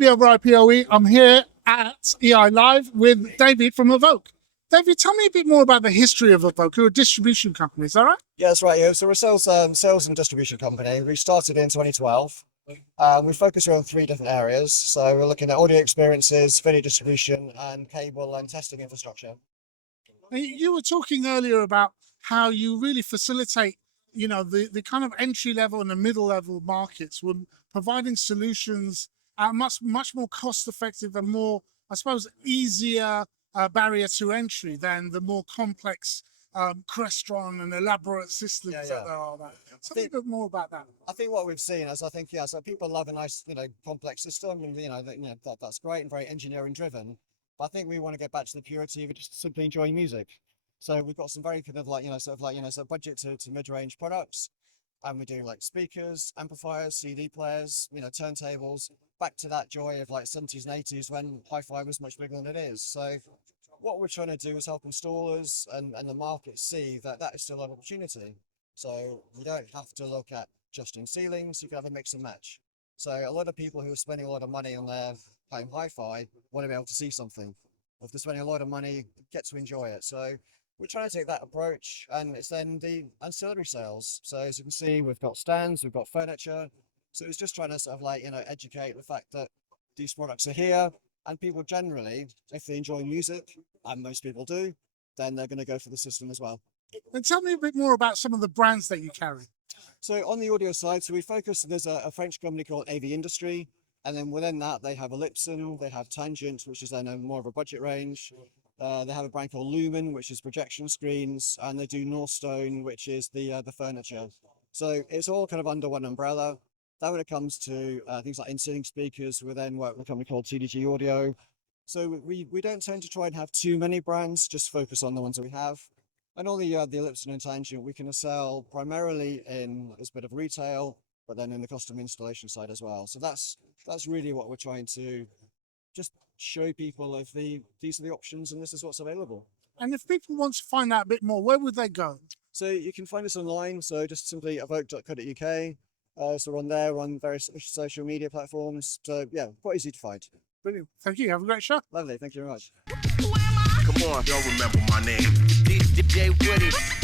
AVOKE. I'm here at EI Live with David from Avoke. David, tell me a bit more about the history of Avoke. You're a distribution company, is that right? Yeah, that's right. Yeah. So we're a sales and distribution company. We started in 2012. We focus around 3 different areas. So we're looking at audio experiences, video distribution, and cable and testing infrastructure. You were talking earlier about how you really facilitate, the kind of entry level and the middle level markets, with providing solutions at much more cost effective and more, I suppose, easier barrier to entry than the more complex Crestron and elaborate systems that there are. Tell me a bit more about that. I think what we've seen is, so people love a nice, complex system, and that's great and very engineering driven. But I think we want to get back to the purity of just simply enjoying music. So we've got some very kind of budget to mid-range products, and we do like speakers, amplifiers, CD players, turntables, back to that joy of like 70s and 80s when hi-fi was much bigger than it is. So what we're trying to do is help installers and the market see that is still an opportunity. So you don't have to look at just in ceilings, you can have a mix and match. So a lot of people who are spending a lot of money on their home hi-fi want to be able to see something. If they're spending a lot of money, get to enjoy it. So we're trying to take that approach, and it's then the ancillary sales. So as you can see, we've got stands, we've got furniture. So it's just trying to sort of educate the fact that these products are here, and people generally, if they enjoy music, and most people do, then they're going to go for the system as well. And tell me a bit more about some of the brands that you carry. So on the audio side, so we focus, there's a French company called AV Industry, and then within that they have Ellipson, they have Tangent, which is then more of a budget range. They have a brand called Lumen, which is projection screens, and they do Northstone, which is the furniture. So it's all kind of under one umbrella. Then when it comes to things like in-ceiling speakers, we then work with a company called CDG Audio. So we don't tend to try and have too many brands, just focus on the ones that we have. And all the Ellipson and Tangent we can sell primarily in as a bit of retail, but then in the custom installation side as well. So that's really what we're trying to just show people if these are the options and this is what's available. And if people want to find out a bit more, where would they go? So you can find us online. So just simply avoke.co.uk. So we're on there, on various social media platforms. So yeah, quite easy to find. Brilliant. Thank you. Have a great show. Lovely. Thank you very much. Come on, y'all remember my name. DJ Woody.